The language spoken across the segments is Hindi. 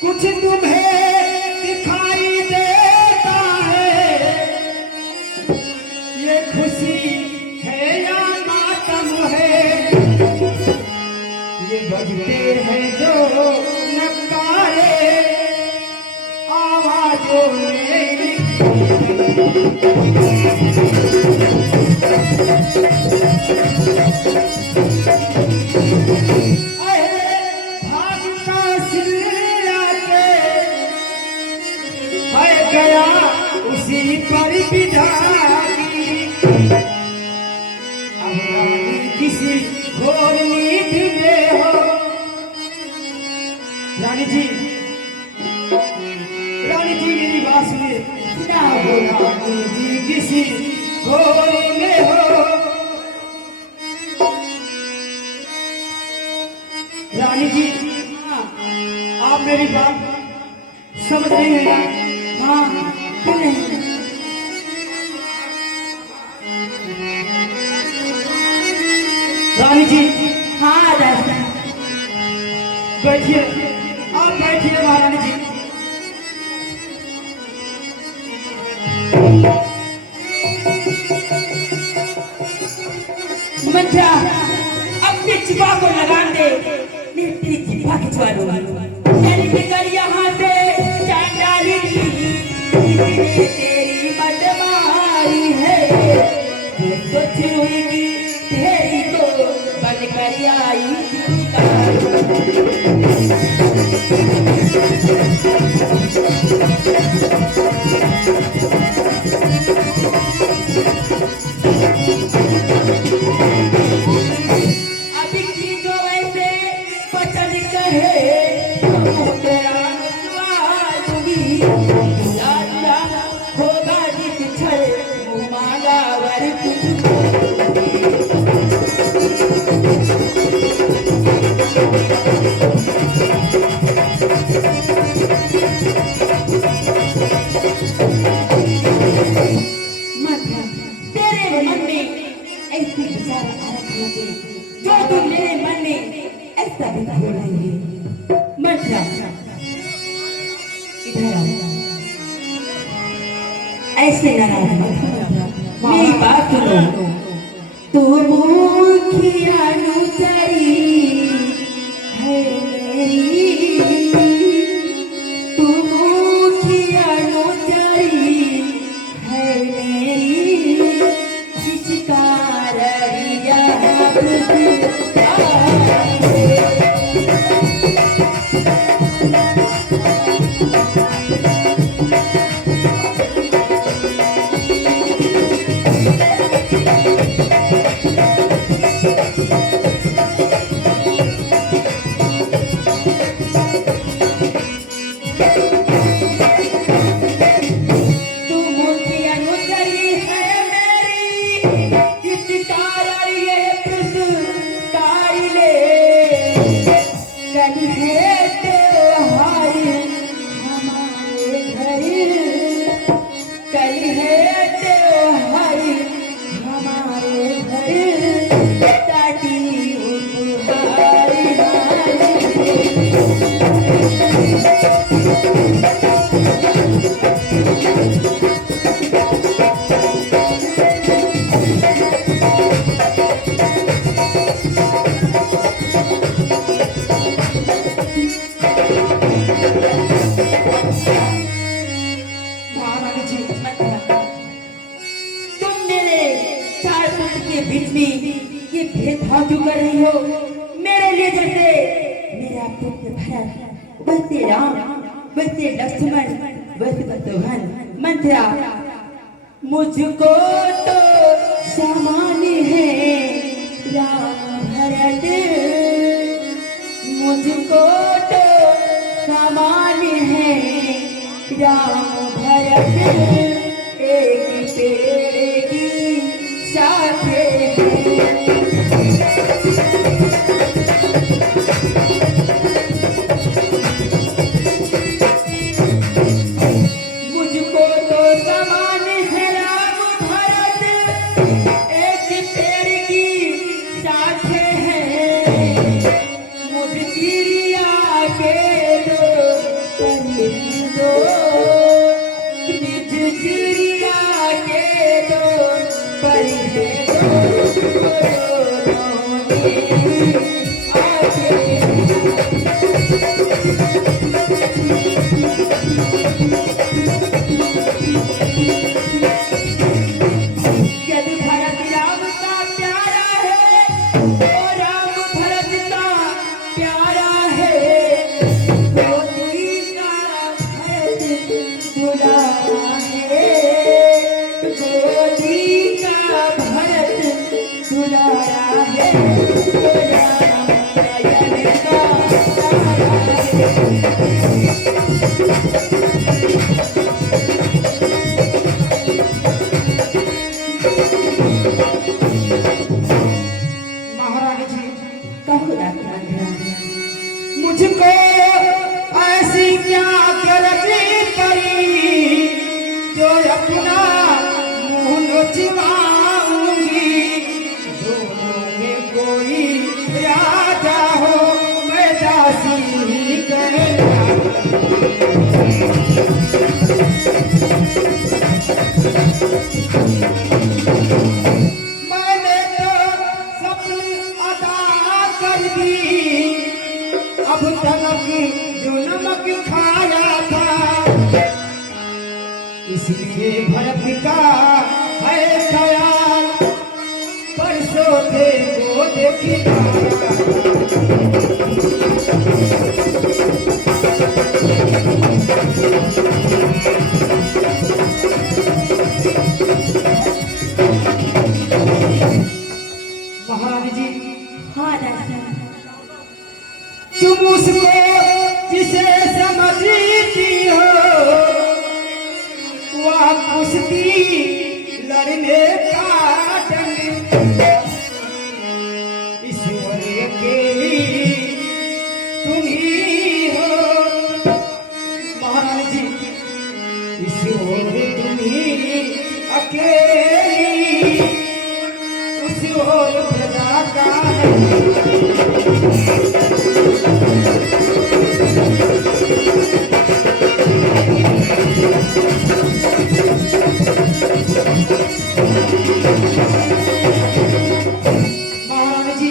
कुछ तुम्हें दिखाई देता है, ये खुशी है या मातम है, ये बजते हैं जो नगारे आवाजों में। गया उसी पर विधानी, अब रानी किसी घोर नींद में हो। रानी जी मेरी बात सुनिए ना, हो रानी जी किसी घोर में हो। रानी जी आप मेरी बात समझ रही हैं? हाँ क्यों नहीं? रानी जी हाँ राजा बैठिए, आप बैठिए महारानी जी। मंत्रा अपने चिपा को लगान दे, मैं तेरी चिपा खिंचवा दूंगा। तेरी फिकर यहाँ पे जान डाली थी, तेरी मत मारी है, तो चिरुएगी तेरी को बन कर आई। अभी की जो ऐसे पचल कहे तेरा दूंगी, होगा जित छल मांगा वर तेरे मन में ऐसे विचार आ रखे होंगे जो तुम मेरे मन में ऐसा भी हो रही है। मंत्रा इधर आओ, ऐसे नाराज मत हो, मेरी बात सुनो। तू मुखिया नुचरी है मेरी, तू मुखिया नुचरी है मेरी, शिशकारिया बीच में ये भेदभाव क्यों कर रही हो? मेरे लिए जैसे मेरा पुत्र भरत, वैसे राम, वैसे लक्ष्मण, वैसे शत्रुघ्न। मंत्रा मुझको तो समान है राम भरत, मुझको तो समान है राम भरत, एक पेड़ की शाखे मुझको तो समान है राम भरत, एक पेड़ की महारानी जी, कहो राजकुमार, मुझको ऐसी क्या गलती करी जो अपना मुंह नोचवाऊंगी। दोनों में कोई राजा हो, मैं दासी कहलाऊं। मैंने तो सपनी अदा कर दी, अब तक जो नमक खाया था, इसलिए भरत का है ख्याल, परसों थे वो देखी महारानी जी, हाँ राजकुमार, तुम उसको जिसे समझती हो, वह कुश्ती लड़ने का ढंग ईश्वर अकेली तुम ही हो। महारानी जी, ईश्वर तुम ही अकेली, उस और प्रजा का महारानी जी,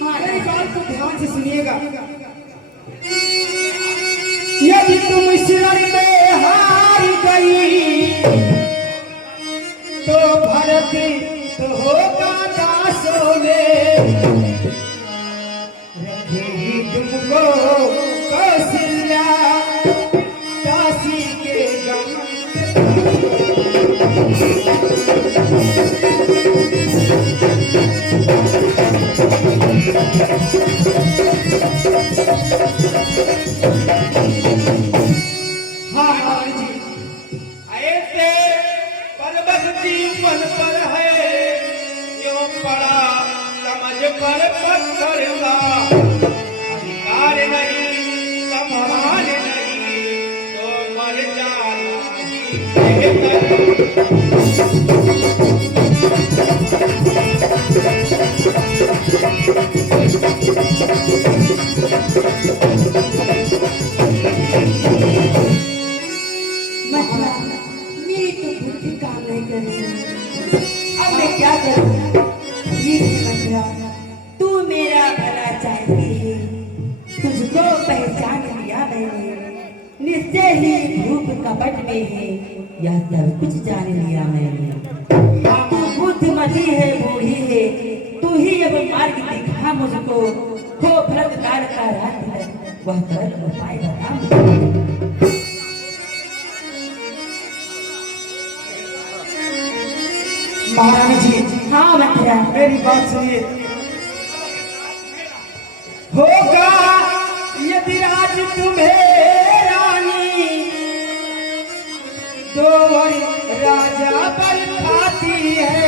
मेरी बात को ध्यान से सुनिएगा। यदि तुम इस लड़ाई में हार गई तो भरत तो होगा दासों में, रखेगी तुमको कौशल्या दासी के गम। हाँ महारानी जी, ऐसे परबस जीवन पर है, क्यों पड़ा समझ पर पत्थर का, अधिकार नहीं सम्मान नहीं, तो मर जाना ही बेहतर। मतलब मेरी तो बुद्धि काम नहीं कर रही, अब मैं क्या करूँ? ठीक है मंत्रा, तू मेरा भला चाहती है, तुझको पहचान लिया मैंने, निश्चय ही धूप कपट में है, यह सब कुछ जान लिया मैंने। तू बुद्धिमती है, बूढ़ी है, तू ही अब मार्ग दिखा मुझको, हो भरत काल का रात है, वह सरल उपाय बता मुझको। महारानी जी, हाँ मंत्रा, मेरी बात सुनिए। होगा यदि राज तुम्हें रानी, तो वर राजा पर खाती है।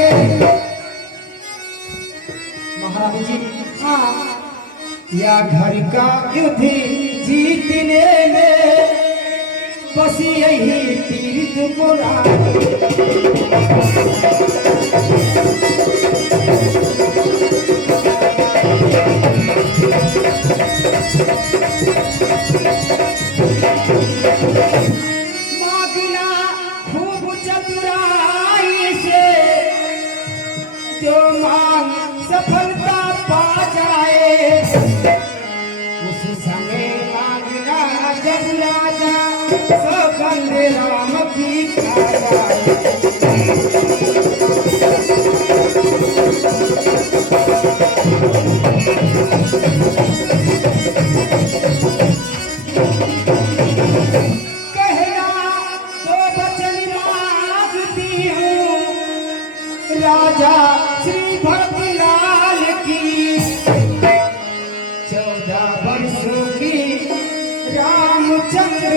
महारानी जी, हाँ या घर का युद्ध जीतने में बस यही तीर्थ पुरानी। मांगना खूब चतुराई से, जो मान सफलता पा जाए, उस समय मांगना जब राजा सौगंध राम की खा जाए। कहना तो वचन मांगती हूँ राजा श्री भरतलाल की, 14 वर्षों की रामचंद्र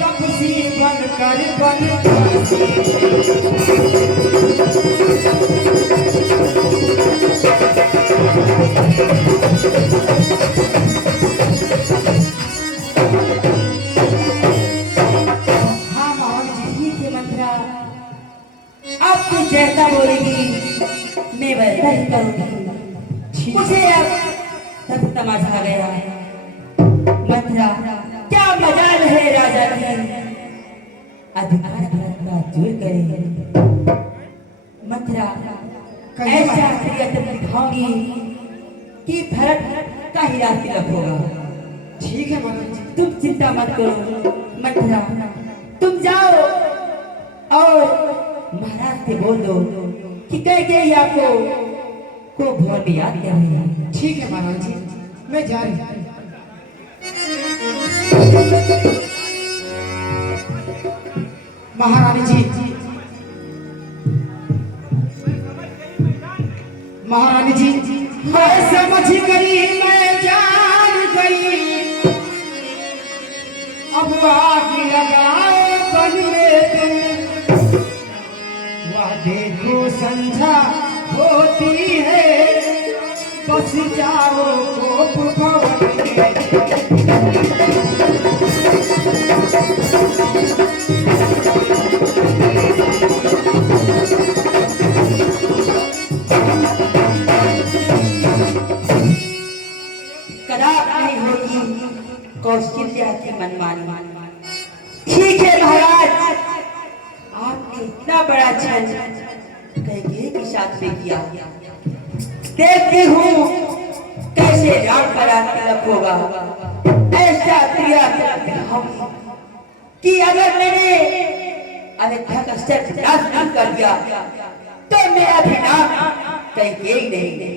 तपसी बनकर बनवासी। हाँ मोहन जी ठीक है मंत्रा, अब तू जैसा बोलेगी मैं वैसा ही करूंगी। मुझे अब सब समझ आ गया। मंत्रा क्या मजाल है राजा की, अधिकार भरत का जोर करे। मंत्रा ऐसा क्रिया दिखाऊंगी कि भरत का ही राज तिलक होगा। ठीक है महाराज जी। तुम चिंता मत करो मंत्रा, तुम जाओ और महाराज से बोल दो कि कैकेयी आपको को भवन में याद कर रही है। ठीक है महाराज जी, मैं जा रही हूँ। महारानी जी, महारानी जी, मैं समझ गई, मैं जान गई, अब आग लगाओ बन में तुम, वह देखो संझा होती है, बस जाओ गोप भवन में। कदापि नहीं होगी कौशल्या की मनमानी। ठीक है महाराज, आपने इतना बड़ा छल कैकेयी के साथ में किया, देखती हूँ कैसे राम का राज तिलक होगा। ऐसा क्रिया दिखाऊंगी कि अगर मैंने अयोध्या का सत्यानाश नहीं कर दिया तो मेरा भी नाम कैकेयी नहीं।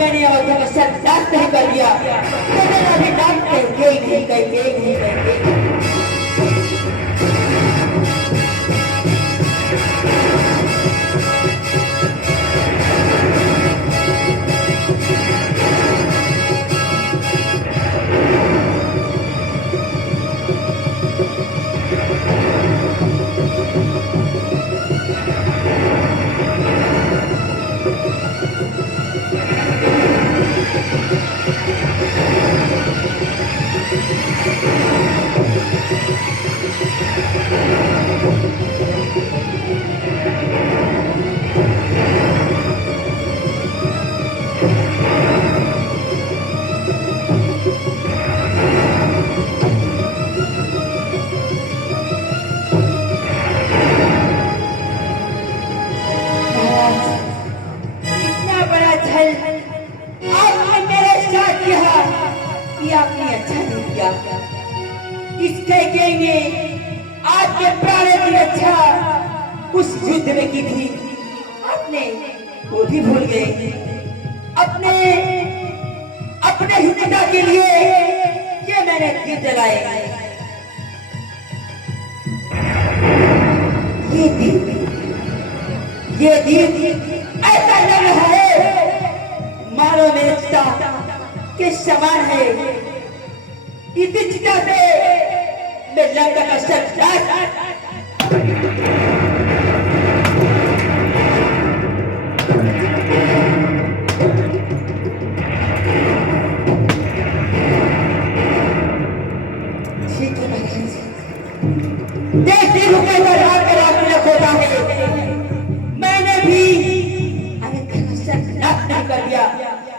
मैंने अयोध्या का सत्यानाश नहीं कर दिया तो मेरा भी नाम कैकेयी नहीं, कैकेयी नहीं, कैकेयी नहीं। ये आपने अच्छा नहीं किया। इस कैकेयी ने आपके प्राणों की रक्षा उस युद्ध में की थी, आपने वो भी भूल गए। अपने अपने ही पिता के लिए ये मैंने तीर जलाए। ये तीर ऐसा लग रहा है मानो मेरे पिता के समान है। इसी चिता से मैं लंका का सर देखती हूँ कैसा रात का रात होता है। मैंने भी अगर नहीं कर दिया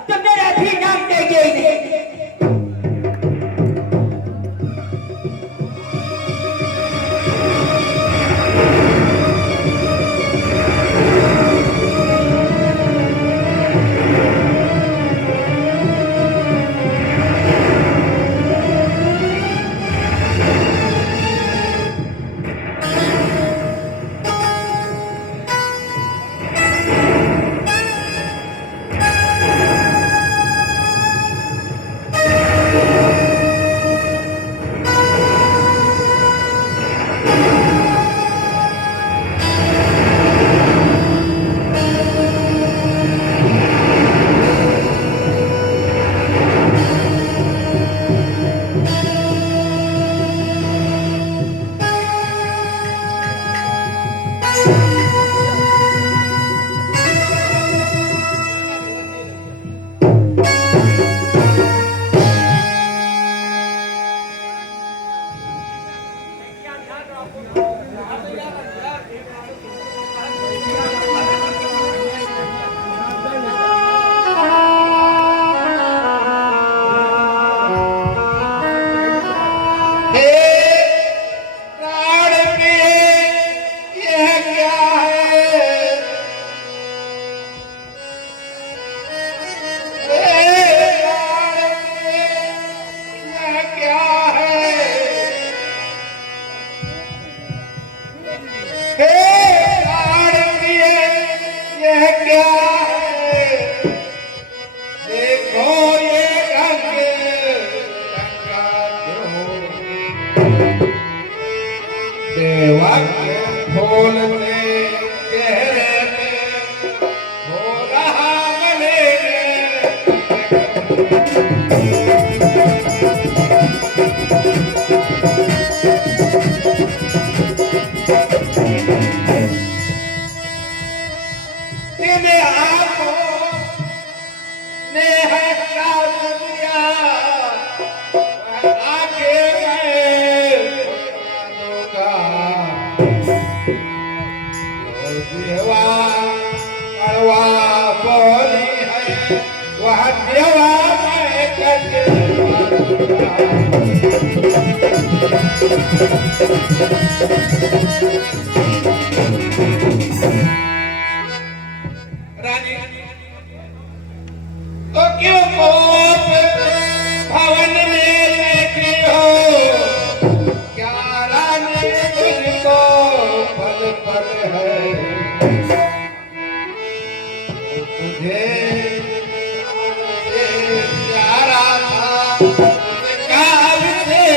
तो मेरा भी नाम कैकेयी नहीं। रानी तो क्यों कोप भवन में बैठी हो? क्या रानी तुझको पल पल है? तुझे प्यारा था काल से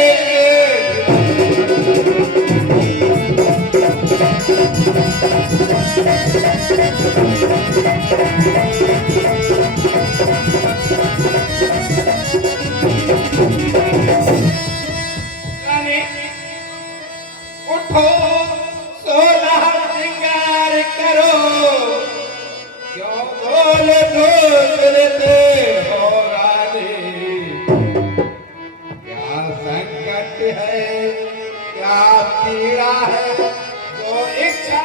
उठो 16 श्रृंगार करो, क्यों बोल ढूंढते हो रानी? क्या संकट है, क्या पीड़ा है, जो इच्छा